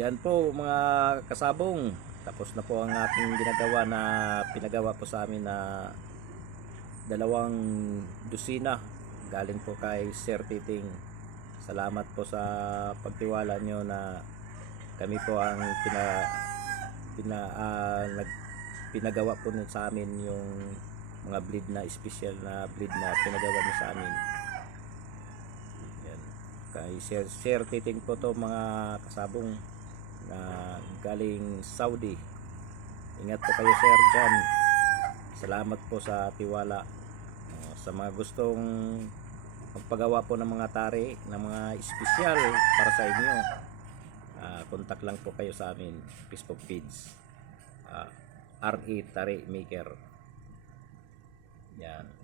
Yan po mga kasabong. Tapos na po ang ating ginagawa na pinagawa po sa amin na 2 dosina. Galing po kay Sir Titing. Salamat po sa pagtiwala nyo na kami po ang pinagawa po nun sa amin yung mga bleed na special na bleed na pinagawa nyo sa amin. Yan. Kay Sir Titing po to mga kasabong na galing Saudi. Ingat po kayo sir dyan. Salamat po sa tiwala. Sa mga gustong magpagawa po ng mga tari, ng mga espesyal para sa inyo, contact lang po kayo sa amin, Facebook Feeds, RE Tari Maker. Yan.